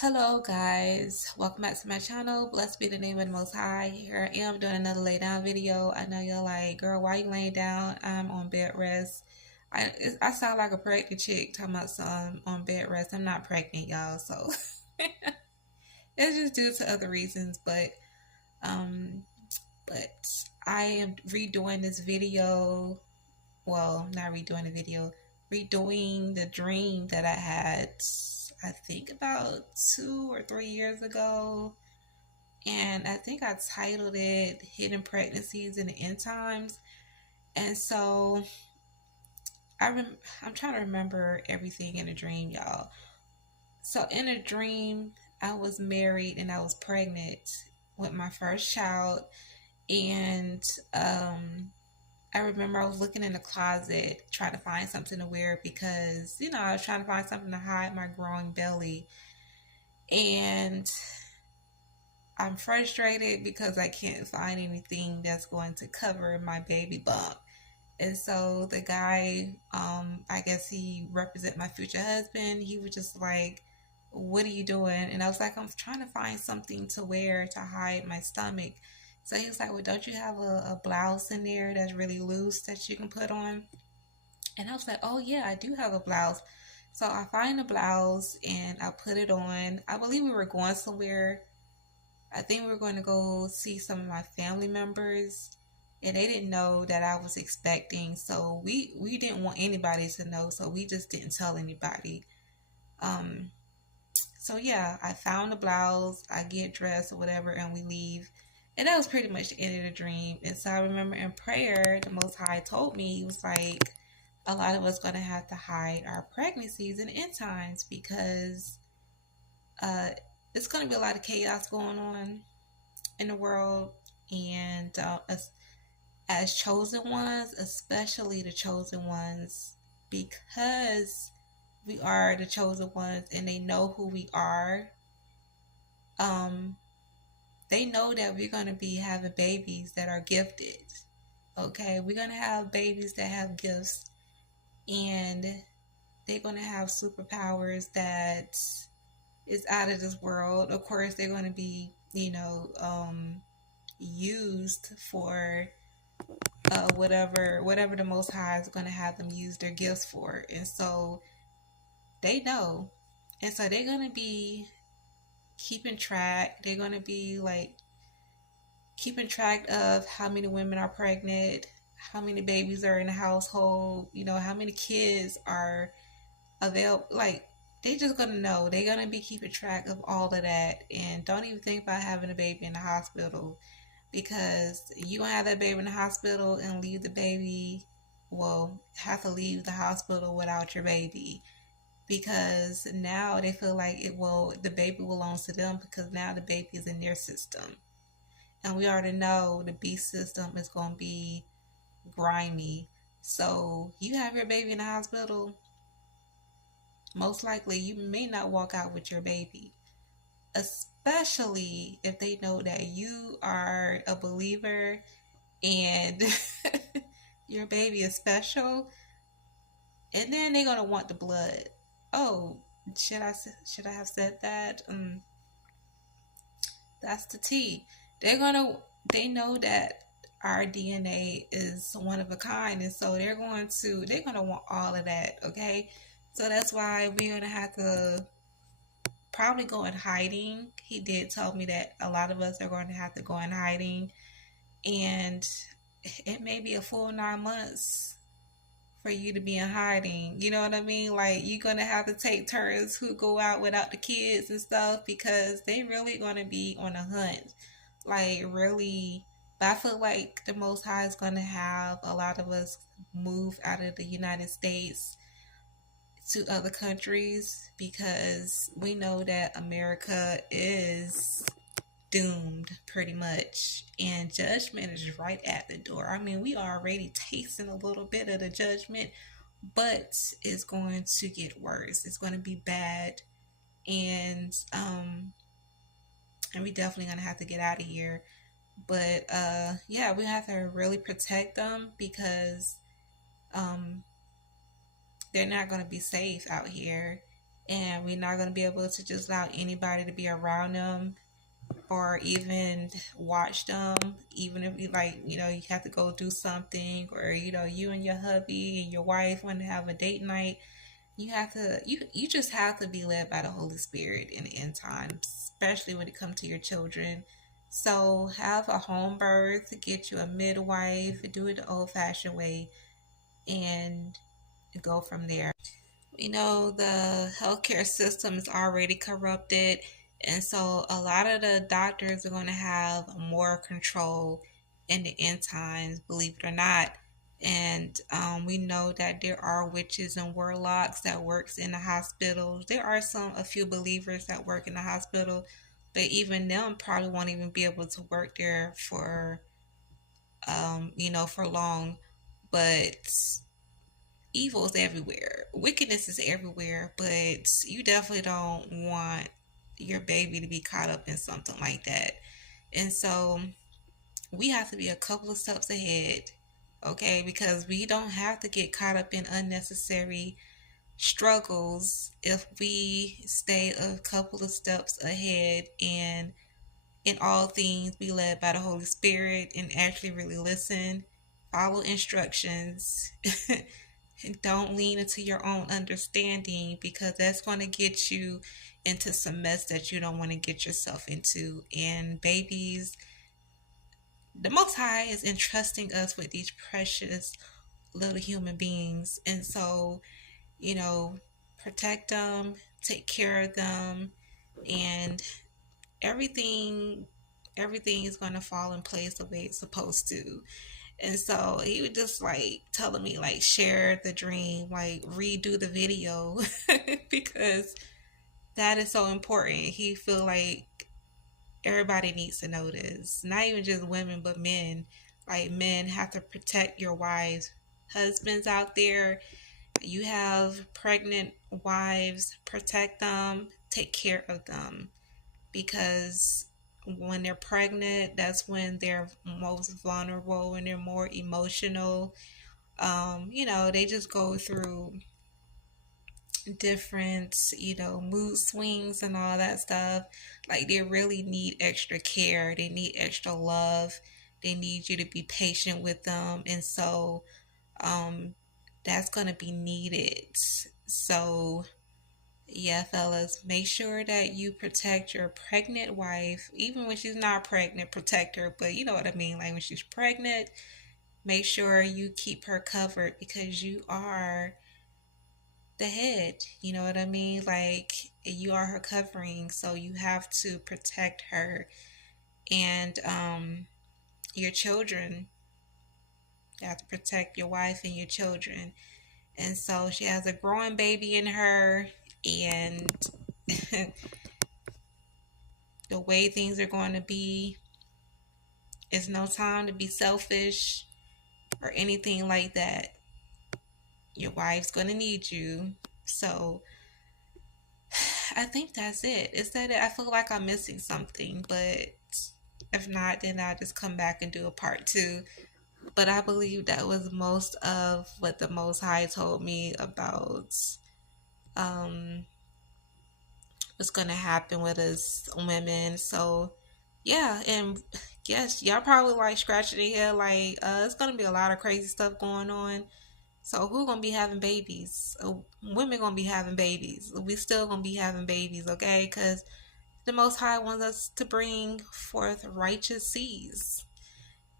Hello guys, welcome back to my channel. Blessed be the name of the Most High. Here I am doing another lay down video. I know you're like, girl, why you laying down? I'm on bed rest. I sound like a pregnant chick talking about some on bed rest. I'm not pregnant, y'all, so it's just due to other reasons. Um, but I am redoing this video. Well, not redoing the video, redoing the dream that I had. I think about 2 or 3 years ago, and I think I titled it Hidden Pregnancies in the End Times. And so I'm trying to remember everything in a dream, y'all. So in a dream, I was married and I was pregnant with my first child. And I remember I was looking in the closet trying to find something to wear because, I was trying to find something to hide my growing belly. And I'm frustrated because I can't find anything that's going to cover my baby bump. And so the guy, I guess he represent my future husband. He was just like, "What are you doing?" And I was like, "I'm trying to find something to wear to hide my stomach." So he was like, "Well, don't you have a blouse in there that's really loose that you can put on?" And I was like, "Oh yeah, I do have a blouse." So I find the blouse and I put it on. I believe we were going somewhere. I think we were going to go see some of my family members, and they didn't know that I was expecting. So we didn't want anybody to know, so we just didn't tell anybody. Um, so yeah, I found the blouse, I get dressed or whatever, and we leave. And that was pretty much the end of the dream. And so I remember in prayer, the Most High told me, he was like, a lot of us gonna have to hide our pregnancies in end times because uh, it's gonna be a lot of chaos going on in the world, and as chosen ones, especially the chosen ones, because we are the chosen ones and they know who we are. um they know that we're going to be having babies that are gifted. Okay, we're going to have babies that have gifts, and they're going to have superpowers that is out of this world. Of course, they're going to be, used for whatever the Most High is going to have them use their gifts for. And so they know, and so they're going to be keeping track. They're going to be like keeping track of how many women are pregnant, how many babies are in the household, how many kids are available. Like, they just gonna know. They're gonna be keeping track of all of that, and don't even think about having a baby in the hospital, because you gonna have that baby in the hospital and leave the baby, well, have to leave the hospital without your baby, because now they feel like the baby belongs to them because now the baby is in their system. And we already know the B system is going to be grimy. So you have your baby in the hospital, most likely you may not walk out with your baby, especially if they know that you are a believer and your baby is special. And then they're going to want the blood. Oh, should I have said that? That's the T. They know that our DNA is one of a kind, and so they're gonna want all of that. Okay, so that's why we're gonna have to probably go in hiding. He did tell me that a lot of us are going to have to go in hiding, and it may be a full 9 months for you to be in hiding. You know what I mean? Like, you're gonna have to take turns who go out without the kids and stuff, because they really gonna be on a hunt. Like, really. But I feel like the Most High is gonna have a lot of us move out of the United States to other countries, because we know that America is doomed pretty much, and judgment is right at the door. I mean, we are already tasting a little bit of the judgment, but it's going to get worse. It's going to be bad, and we definitely going to have to get out of here. But yeah, we have to really protect them, because um they're not going to be safe out here. and we're not going to be able to just allow anybody to be around them or even watch them, even if you like, you have to go do something, or you and your hubby and your wife want to have a date night. You just have to be led by the Holy Spirit in the end times, especially when it comes to your children. So have a home birth, get you a midwife, do it the old fashioned way, and go from there. The healthcare system is already corrupted, and so a lot of the doctors are going to have more control in the end times, believe it or not. And we know that there are witches and warlocks that works in the hospitals. There are a few believers that work in the hospital, but even them probably won't even be able to work there for long. But evil is everywhere. Wickedness is everywhere, but you definitely don't want your baby to be caught up in something like that. And so we have to be a couple of steps ahead, okay? Because we don't have to get caught up in unnecessary struggles if we stay a couple of steps ahead and in all things be led by the Holy Spirit and actually really listen, follow instructions. Don't lean into your own understanding, because that's going to get you into some mess that you don't want to get yourself into. And babies, the Most High is entrusting us with these precious little human beings. And so, you know, protect them, take care of them, and everything everything is going to fall in place the way it's supposed to. And so he would just like telling me like share the dream, like redo the video because that is so important. He feel like everybody needs to know this. Not even just women, but men. Like men have to protect your wives. Husbands out there, you have pregnant wives, protect them, take care of them, because when they're pregnant, that's when they're most vulnerable and they're more emotional. They just go through different, mood swings and all that stuff. Like they really need extra care, they need extra love, they need you to be patient with them. And so, that's going to be needed. So, yeah, fellas, make sure that you protect your pregnant wife. Even when she's not pregnant, protect her. But you know what I mean? Like when she's pregnant, make sure you keep her covered, because you are the head. You know what I mean? Like you are her covering. So you have to protect her. And your children. You have to protect your wife and your children. And so she has a growing baby in her. And the way things are going to be, it's no time to be selfish or anything like that. Your wife's going to need you. So I think that's it. Is that it? I feel like I'm missing something, but if not, then I'll just come back and do a part two. But I believe that was most of what the Most High told me about um, what's going to happen with us women. So yeah, and yes, y'all probably like scratching your head like it's gonna be a lot of crazy stuff going on. So who gonna be having babies? Women gonna be having babies. We still gonna be having babies, okay? Because the Most High wants us to bring forth righteous seeds.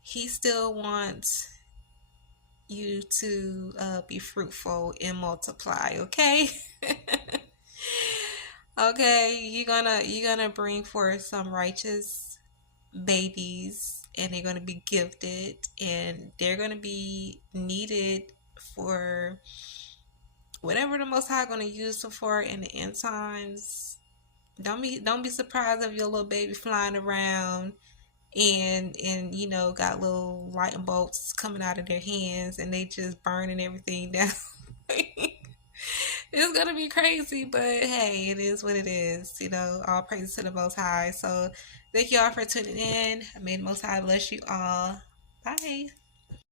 He still wants you to be fruitful and multiply, okay? Okay, you're gonna bring forth some righteous babies, and they're going to be gifted, and they're going to be needed for whatever the Most High going to use them for in the end times. Don't be surprised if your little baby flying around and got little lightning bolts coming out of their hands and they just burning everything down. It's gonna be crazy, but hey, it is what it is. All praise to the Most High. So thank you all for tuning in. May the Most High bless you all. Bye.